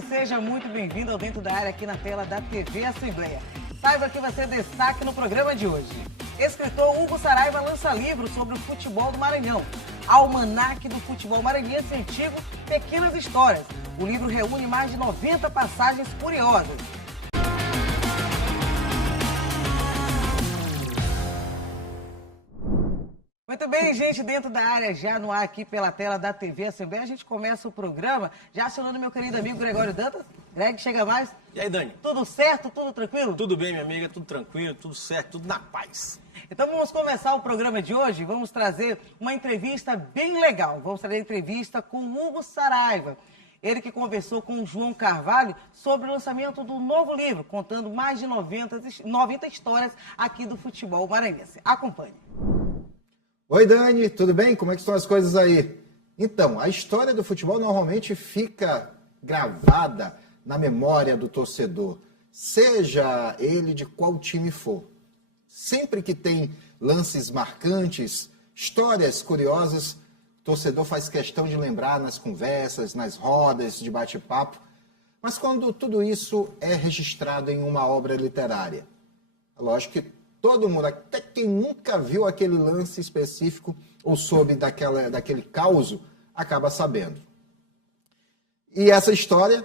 gente, seja muito bem-vindo ao Dentro da Área aqui na tela da TV Assembleia. Saiba que vai ser destaque no programa de hoje. Escritor Hugo Saraiva lança livro sobre o futebol do Maranhão. Almanaque do Futebol Maranhense Antigo, Pequenas Histórias. O livro reúne mais de 90 passagens curiosas. Muito bem, gente, dentro da área, já no ar aqui pela tela da TV Assembleia, a gente começa o programa já acionando meu querido amigo Gregório Dantas. Greg, chega mais. E aí, Dani? Tudo certo? Tudo tranquilo? Tudo bem, minha amiga, tudo tranquilo, tudo certo, tudo na paz. Então vamos começar o programa de hoje, vamos trazer uma entrevista bem legal. Vamos trazer a entrevista com Hugo Saraiva. Ele que conversou com o João Carvalho sobre o lançamento do novo livro, contando mais de 90 histórias aqui do futebol maranhense. Acompanhe. Oi, Dani, tudo bem? Como é que estão as coisas aí? Então, a história do futebol normalmente fica gravada na memória do torcedor, seja ele de qual time for. Sempre que tem lances marcantes, histórias curiosas, o torcedor faz questão de lembrar nas conversas, nas rodas de bate-papo. Mas quando tudo isso é registrado em uma obra literária, lógico que todo mundo, até quem nunca viu aquele lance específico ou soube daquele caos, acaba sabendo. E essa história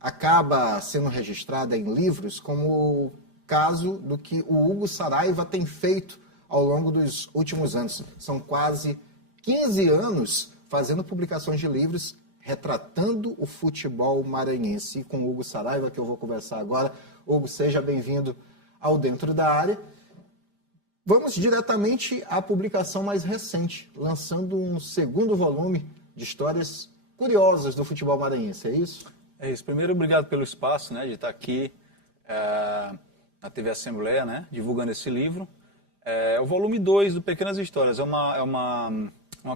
acaba sendo registrada em livros, como o caso do que o Hugo Saraiva tem feito ao longo dos últimos anos. São quase 15 anos fazendo publicações de livros retratando o futebol maranhense. E com o Hugo Saraiva, que eu vou conversar agora. Hugo, seja bem-vindo ao Dentro da Área. Vamos diretamente à publicação mais recente, lançando um segundo volume de histórias curiosas do futebol maranhense, é isso? É isso. Primeiro, obrigado pelo espaço, né, de estar aqui na TV Assembleia, né, divulgando esse livro. É o volume 2 do Pequenas Histórias. É uma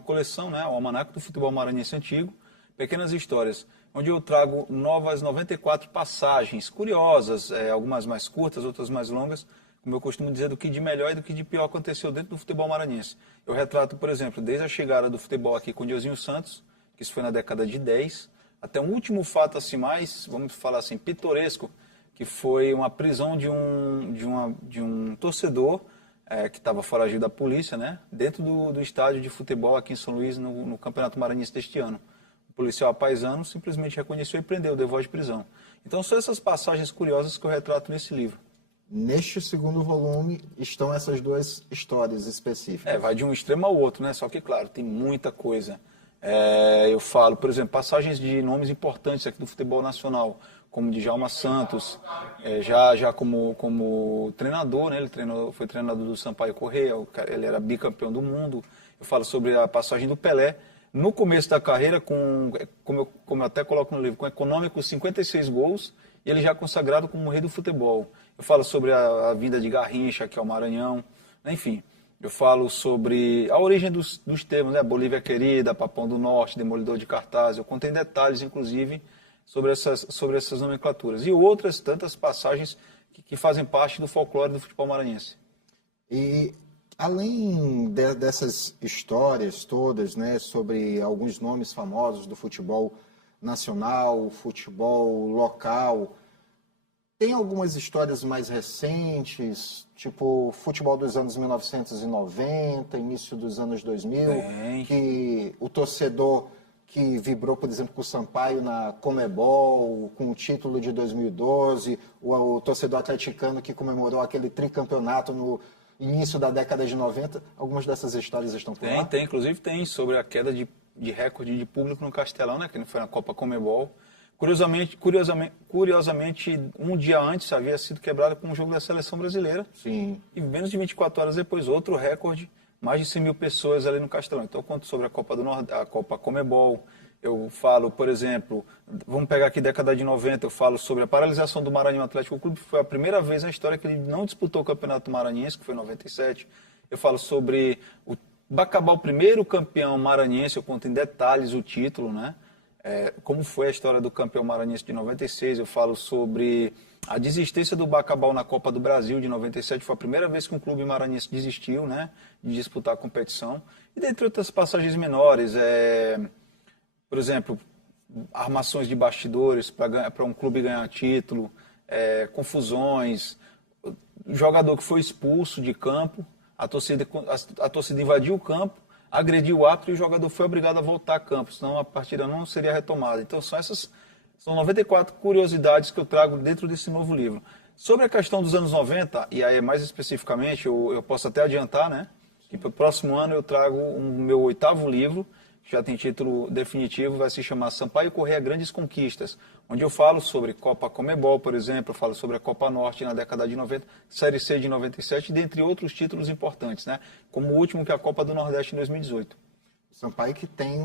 coleção, né, o Almanaque do Futebol Maranhense Antigo, Pequenas Histórias, onde eu trago novas 94 passagens curiosas, algumas mais curtas, outras mais longas, como eu costumo dizer, do que de melhor e do que de pior aconteceu dentro do futebol maranhense. Eu retrato, por exemplo, desde a chegada do futebol aqui com o Diozinho Santos, que isso foi na década de 10, até um último fato assim mais, vamos falar assim, pitoresco, que foi uma prisão de um torcedor que estava foragido da polícia, né, dentro do estádio de futebol aqui em São Luís, no Campeonato Maranhense deste ano. O policial apaisano simplesmente reconheceu e prendeu, deu voz de prisão. Então são essas passagens curiosas que eu retrato nesse livro. Neste segundo volume estão essas duas histórias específicas. Vai de um extremo ao outro, né? Só que, claro, tem muita coisa. Eu falo, por exemplo, passagens de nomes importantes aqui do futebol nacional, como Djalma Santos, já como treinador, né? Ele foi treinador do Sampaio Corrêa, ele era bicampeão do mundo. Eu falo sobre a passagem do Pelé, no começo da carreira, como eu até coloco no livro, com econômico 56 gols, e ele já consagrado como rei do futebol. Eu falo sobre a vinda de Garrincha aqui ao Maranhão, enfim. Eu falo sobre a origem dos termos, né? Bolívia Querida, Papão do Norte, Demolidor de Cartaz. Eu contei detalhes, inclusive, sobre essas nomenclaturas. E outras tantas passagens que fazem parte do folclore do futebol maranhense. E além dessas histórias todas, né, sobre alguns nomes famosos do futebol nacional, futebol local, tem algumas histórias mais recentes, tipo futebol dos anos 1990, início dos anos 2000, que o torcedor que vibrou, por exemplo, com o Sampaio na Comebol, com o título de 2012, o torcedor atleticano que comemorou aquele tricampeonato no início da década de 90, algumas dessas histórias estão por lá? Inclusive tem, sobre a queda de recorde de público no Castelão, né, que não foi na Copa Comebol. Curiosamente, um dia antes havia sido quebrado com um jogo da Seleção Brasileira. Sim. E menos de 24 horas depois, outro recorde, mais de 100 mil pessoas ali no Castelão. Então eu conto sobre a Copa Comebol. Eu falo, por exemplo, vamos pegar aqui década de 90, eu falo sobre a paralisação do Maranhão Atlético Clube, que foi a primeira vez na história que ele não disputou o Campeonato Maranhense, que foi em 97. Eu falo sobre o Bacabal, o primeiro campeão maranhense, eu conto em detalhes o título, né? Como foi a história do campeão maranhense de 96, eu falo sobre a desistência do Bacabal na Copa do Brasil de 97, foi a primeira vez que um clube maranhense desistiu, né, de disputar a competição, e dentre outras passagens menores, por exemplo, armações de bastidores para um clube ganhar título, confusões, jogador que foi expulso de campo, a torcida invadiu o campo, agrediu o árbitro e o jogador foi obrigado a voltar a campo, senão a partida não seria retomada. Então são 94 curiosidades que eu trago dentro desse novo livro. Sobre a questão dos anos 90, e aí mais especificamente, eu posso até adiantar, né? Que para o próximo ano eu trago o meu 8º livro, que já tem título definitivo, vai se chamar Sampaio Corrêa Grandes Conquistas, onde eu falo sobre Copa Comebol, por exemplo, eu falo sobre a Copa Norte na década de 90, Série C de 97, dentre outros títulos importantes, né? Como o último, que é a Copa do Nordeste em 2018. O Sampaio que tem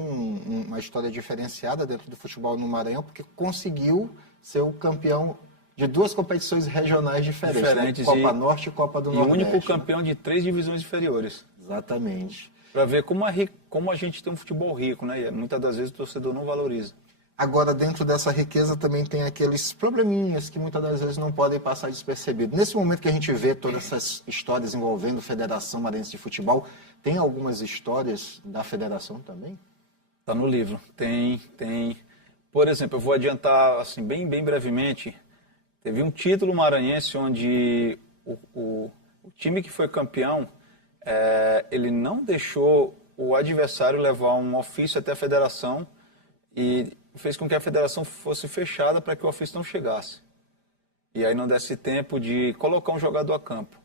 uma história diferenciada dentro do futebol no Maranhão, porque conseguiu ser o campeão de 2 competições regionais diferentes, né? Copa Norte e Copa do Nordeste. E o único campeão de 3 divisões inferiores. Exatamente. Para ver como a gente tem um futebol rico, né? E muitas das vezes o torcedor não valoriza. Agora, dentro dessa riqueza também tem aqueles probleminhas que muitas das vezes não podem passar despercebidos. Nesse momento que a gente vê todas essas histórias envolvendo a Federação Maranhense de Futebol, tem algumas histórias da federação também? Está no livro. Tem. Por exemplo, eu vou adiantar assim, bem brevemente. Teve um título maranhense onde o time que foi campeão, ele não deixou o adversário levar um ofício até a federação e fez com que a federação fosse fechada para que o ofício não chegasse. E aí não desse tempo de colocar um jogador a campo.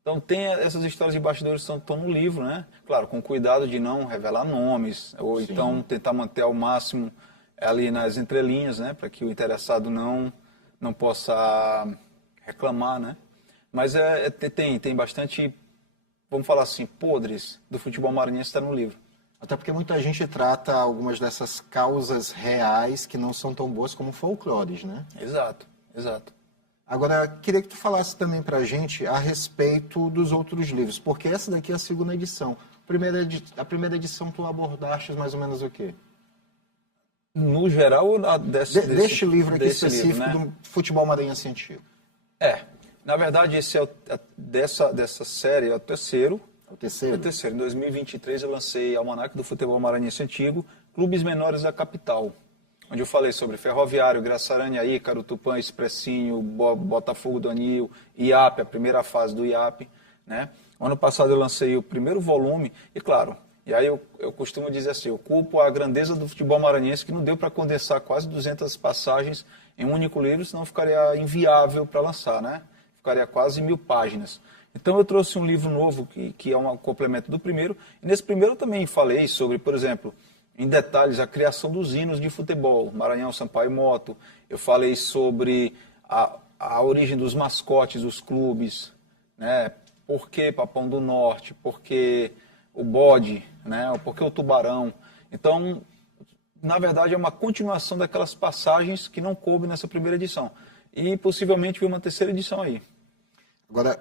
Então tem essas histórias de bastidores que estão no livro, né? Claro, com cuidado de não revelar nomes, ou Sim. Então tentar manter ao máximo ali nas entrelinhas, né? Para que o interessado não possa reclamar, né? Mas tem bastante, vamos falar assim, podres do futebol maranhense está no livro. Até porque muita gente trata algumas dessas causas reais que não são tão boas como folclores, né? Exato. Agora, queria que tu falasse também pra gente a respeito dos outros livros, porque essa daqui é a 2ª edição. A primeira edição tu abordaste mais ou menos o quê? No geral, deste livro aqui específico, livro, né? Do futebol maranhense antigo. Na verdade, esse dessa série é o terceiro. É o terceiro? É o terceiro. Em 2023 eu lancei Almanaque do Futebol Maranhense Antigo, Clubes Menores da Capital, onde eu falei sobre Ferroviário, Graçaranha, Ícaro, Tupã, Expressinho, Botafogo do Anil, IAP, a primeira fase do IAP, né? Ano passado eu lancei o primeiro volume, e claro, e aí eu costumo dizer assim, eu culpo a grandeza do futebol maranhense que não deu para condensar quase 200 passagens em um único livro, senão ficaria inviável para lançar, né? Ficaria quase 1000 páginas. Então eu trouxe um livro novo que é um complemento do primeiro, e nesse primeiro eu também falei sobre, por exemplo, em detalhes, a criação dos hinos de futebol, Maranhão, Sampaio e Moto. Eu falei sobre a origem dos mascotes dos clubes, né? Por que Papão do Norte, por que o bode, né? Por que o tubarão. Então, na verdade, é uma continuação daquelas passagens que não coube nessa primeira edição. E possivelmente vir uma terceira edição aí. Agora,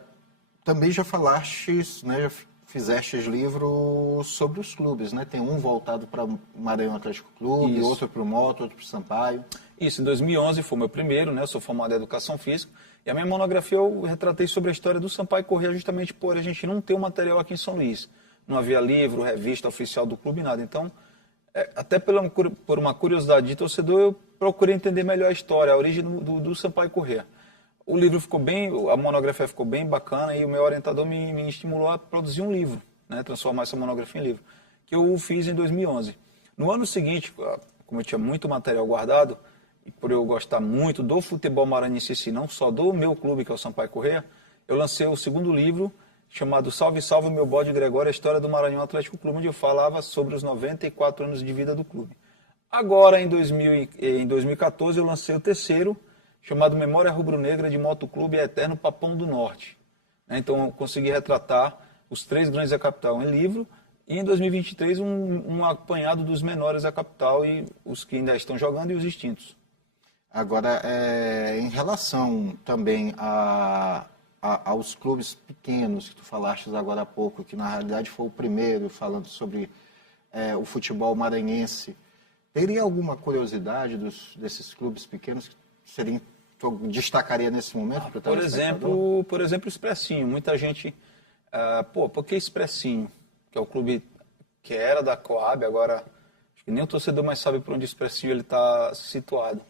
também já falaste, né? Fizeste livro sobre os clubes, né? Tem um voltado para o Maranhão Atlético Clube, Isso. Outro para o Moto, outro para o Sampaio. Isso, em 2011 foi o meu primeiro, né? Eu sou formado em Educação Física. E a minha monografia eu retratei sobre a história do Sampaio Corrêa justamente por a gente não ter um material aqui em São Luís. Não havia livro, revista oficial do clube, nada. Então, até por uma curiosidade de torcedor, eu procurei entender melhor a história, a origem do Sampaio Corrêa. O livro ficou a monografia ficou bem bacana e o meu orientador me estimulou a produzir um livro, né, transformar essa monografia em livro, que eu fiz em 2011. No ano seguinte, como eu tinha muito material guardado, e por eu gostar muito do futebol maranhense, não só do meu clube, que é o Sampaio Corrêa, eu lancei o segundo livro, chamado Salve, Salve, Meu Bode Gregório, a história do Maranhão Atlético Clube, onde eu falava sobre os 94 anos de vida do clube. Agora, em 2014, eu lancei o terceiro, chamado Memória Rubro-Negra de Motoclube Eterno Papão do Norte. Então, eu consegui retratar os 3 grandes da capital em livro, e em 2023 um apanhado dos menores da capital, e os que ainda estão jogando e os extintos. Agora, em relação também aos clubes pequenos, que tu falaste agora há pouco, que na realidade foi o primeiro falando sobre o futebol maranhense, teria alguma curiosidade desses clubes pequenos que tu destacaria nesse momento? Por exemplo, o Expressinho. Muita gente... por que Expressinho? Que é o clube que era da Coab, agora E nem o torcedor mais sabe por onde o Expressinho ele está situado.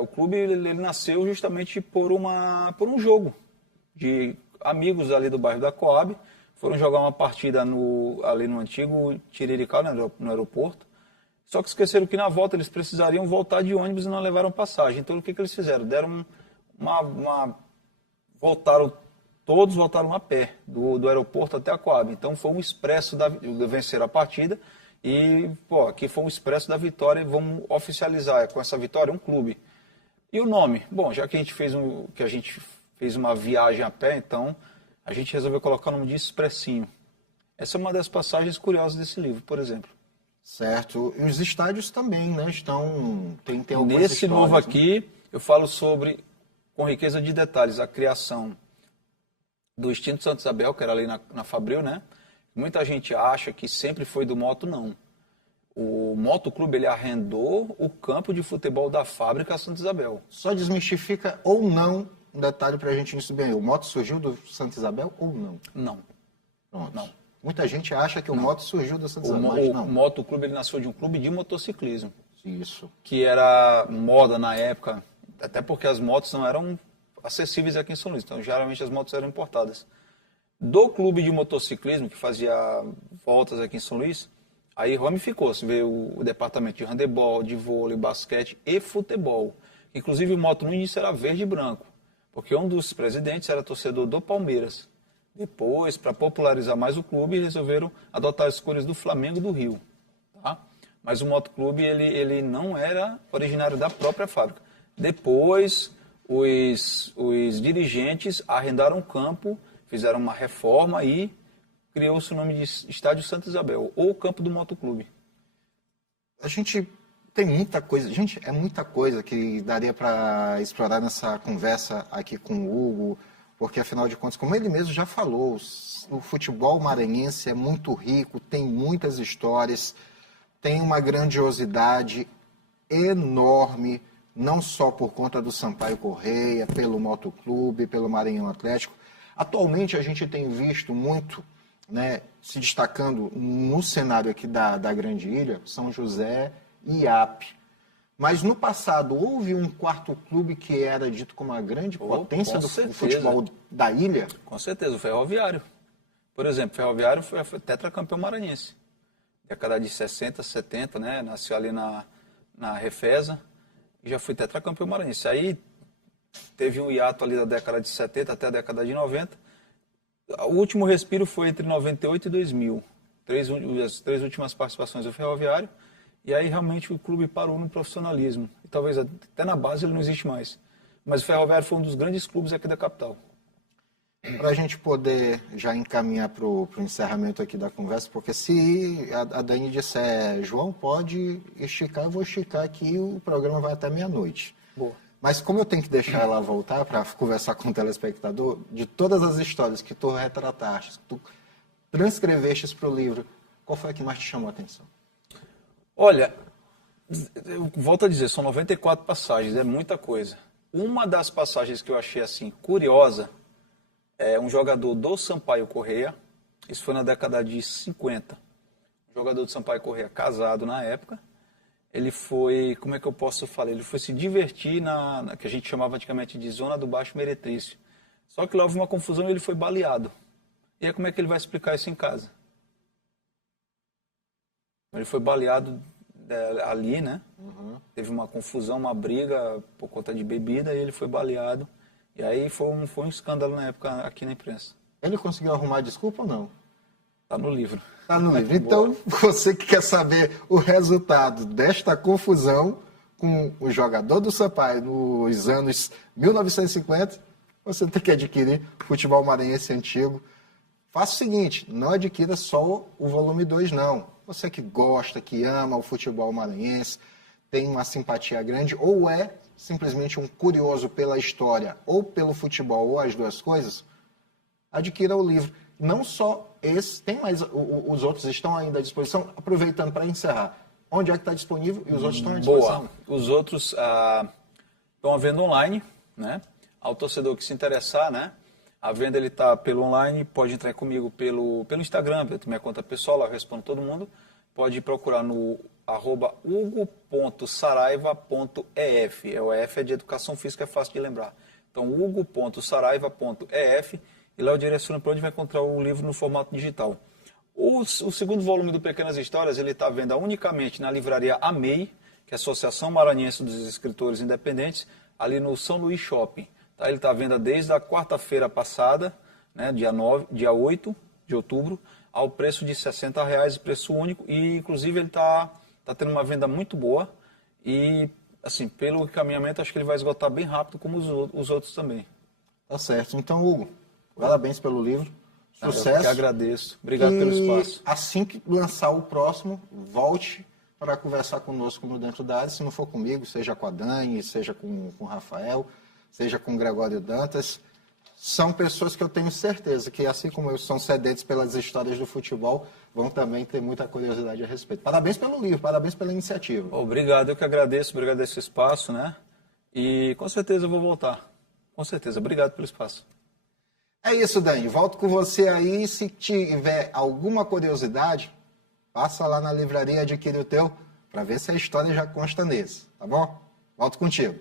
O clube ele nasceu justamente por um jogo de amigos ali do bairro da Coab, foram jogar uma partida ali no antigo Tiriricá, no aeroporto, só que esqueceram que na volta eles precisariam voltar de ônibus e não levaram passagem. Então o que eles fizeram? Deram todos voltaram a pé do aeroporto até a Coab. Então foi um expresso de vencer a partida e aqui foi um expresso da vitória e vamos oficializar com essa vitória um clube. E o nome? Bom, já que a gente fez uma viagem a pé, então a gente resolveu colocar o nome de Expressinho. Essa é uma das passagens curiosas desse livro, por exemplo. Certo. E os estádios também, né? Tem algumas Nesse histórias, novo né? aqui, eu falo sobre, com riqueza de detalhes, a criação do extinto Santa Isabel, que era ali na Fabril, né? Muita gente acha que sempre foi do Moto, não. O Moto Clube, ele arrendou o campo de futebol da fábrica Santa Isabel. Só desmistifica ou não um detalhe para a gente isso bem. O Moto surgiu do Santa Isabel ou não? Não. Pronto. Não. Muita gente acha que o Moto surgiu do Santa Isabel, mas não. O Moto Clube ele nasceu de um clube de motociclismo, Isso. que era moda na época, até porque as motos não eram acessíveis aqui em São Luís, então geralmente as motos eram importadas. Do clube de motociclismo, que fazia voltas aqui em São Luís, aí ramificou, você vê o departamento de handebol, de vôlei, basquete e futebol. Inclusive o moto no início era verde e branco, porque um dos presidentes era torcedor do Palmeiras. Depois, para popularizar mais o clube, resolveram adotar as cores do Flamengo do Rio. Tá? Mas o motoclube ele não era originário da própria fábrica. Depois, os dirigentes arrendaram o campo, fizeram uma reforma e criou-se o nome de Estádio Santa Isabel, ou Campo do Motoclube. A gente tem muita coisa, gente, é muita coisa que daria para explorar nessa conversa aqui com o Hugo, porque afinal de contas, como ele mesmo já falou, o futebol maranhense é muito rico, tem muitas histórias, tem uma grandiosidade enorme, não só por conta do Sampaio Corrêa, pelo Motoclube, pelo Maranhão Atlético. Atualmente a gente tem visto muito, né, se destacando no cenário aqui da Grande Ilha, São José e Iape. Mas no passado houve um quarto clube que era dito como a grande potência do futebol da ilha? Com certeza, o Ferroviário. Por exemplo, o Ferroviário foi tetracampeão maranhense. Década de 60, 70, né? Nasceu ali na Refesa e já foi tetracampeão maranhense. Aí teve um hiato ali da década de 70 até a década de 90. O último respiro foi entre 98 e 2000. As três últimas participações do Ferroviário. E aí realmente o clube parou no profissionalismo. E talvez até na base ele não existe mais. Mas o Ferroviário foi um dos grandes clubes aqui da capital. Para a gente poder já encaminhar para o encerramento aqui da conversa, porque se a Dani disser, João, pode esticar, eu vou esticar aqui, o programa vai até meia-noite. Boa. Mas como eu tenho que deixar ela voltar para conversar com o telespectador, de todas as histórias que tu retrataste, que tu transcrevestes para o livro, qual foi a que mais te chamou a atenção? Olha, eu volto a dizer, são 94 passagens, é muita coisa. Uma das passagens que eu achei assim curiosa é um jogador do Sampaio Corrêa, isso foi na década de 50. Um jogador do Sampaio Corrêa casado na época, ele foi, como é que eu posso falar? Ele foi se divertir na que a gente chamava antigamente de Zona do Baixo Meretrício. Só que lá houve uma confusão e ele foi baleado. E aí como é que ele vai explicar isso em casa? Ele foi baleado ali, né? Uhum. Teve uma confusão, uma briga por conta de bebida e ele foi baleado. E aí foi um escândalo na época aqui na imprensa. Ele conseguiu arrumar desculpa ou não? Tá no livro. Tá no livro. Então, você que quer saber o resultado desta confusão com o jogador do Sampaio nos anos 1950, você tem que adquirir Futebol Maranhense Antigo. Faça o seguinte, não adquira só o volume 2, não. Você que gosta, que ama o futebol maranhense, tem uma simpatia grande, ou é simplesmente um curioso pela história, ou pelo futebol, ou as duas coisas, adquira o livro. Não só esse, tem mais, os outros estão ainda à disposição. Aproveitando para encerrar, onde é que está disponível e os outros estão à disposição? Boa. Os outros estão à venda online, né? Ao torcedor que se interessar, né? A venda ele está pelo online, pode entrar comigo pelo Instagram, pela minha conta pessoal, lá eu respondo todo mundo. pode procurar no @hugo.saraiva.ef. O EF é de Educação Física, é fácil de lembrar. Então, hugo.saraiva.ef, e lá eu direciono para onde vai encontrar o livro no formato digital. O segundo volume do Pequenas Histórias, ele está à venda unicamente na livraria AMEI, que é a Associação Maranhense dos Escritores Independentes, ali no São Luís Shopping. Tá? Ele está à venda desde a quarta-feira passada, né, dia 8 de outubro, ao preço de R$60, preço único, e inclusive ele está tendo uma venda muito boa, e assim, pelo encaminhamento, acho que ele vai esgotar bem rápido, como os outros também. Tá certo. Então, Hugo, parabéns pelo livro. Sucesso. Eu que agradeço. Obrigado pelo espaço. Assim que lançar o próximo, volte para conversar conosco no Dentro da Área. Se não for comigo, seja com a Dani, seja com o Rafael, seja com o Gregório Dantas. São pessoas que eu tenho certeza que, assim como eu, são sedentes pelas histórias do futebol, vão também ter muita curiosidade a respeito. Parabéns pelo livro, parabéns pela iniciativa. Obrigado, eu que agradeço. Obrigado esse espaço, né? E com certeza eu vou voltar. Com certeza. Obrigado pelo espaço. É isso, Dani. Volto com você aí. Se tiver alguma curiosidade, passa lá na livraria e adquire o teu, para ver se a história já consta nesse, tá bom? Volto contigo.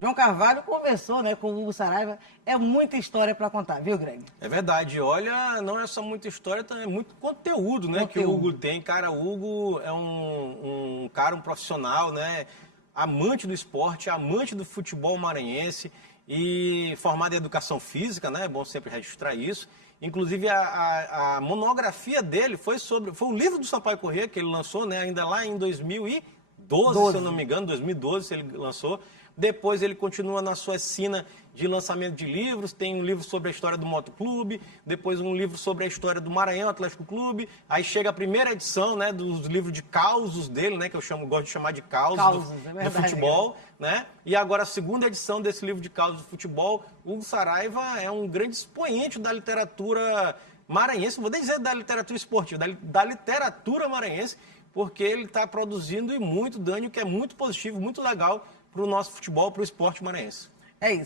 João Carvalho conversou, né, com o Hugo Saraiva. É muita história para contar, viu, Greg? É verdade. Olha, não é só muita história, é muito conteúdo, né, que o Hugo tem. Cara, o Hugo é um cara, um profissional, né, amante do esporte, amante do futebol maranhense e formado em educação física, né, é bom sempre registrar isso. Inclusive, a monografia dele foi um livro do Sampaio Corrêa que ele lançou, né, ainda lá em 2012, se eu não me engano, 2012 ele lançou. Depois ele continua na sua sina de lançamento de livros, tem um livro sobre a história do Motoclube, depois um livro sobre a história do Maranhão Atlético Clube, aí chega a primeira edição, né, dos livros de causos dele, né, que eu gosto de chamar de causos do futebol, né, e agora a segunda edição desse livro de causos do futebol. Hugo Saraiva é um grande expoente da literatura maranhense, não vou nem dizer da literatura esportiva, da literatura maranhense, porque ele está produzindo e muito, Dani, o que é muito positivo, muito legal para o nosso futebol, para o esporte maranhense. É isso.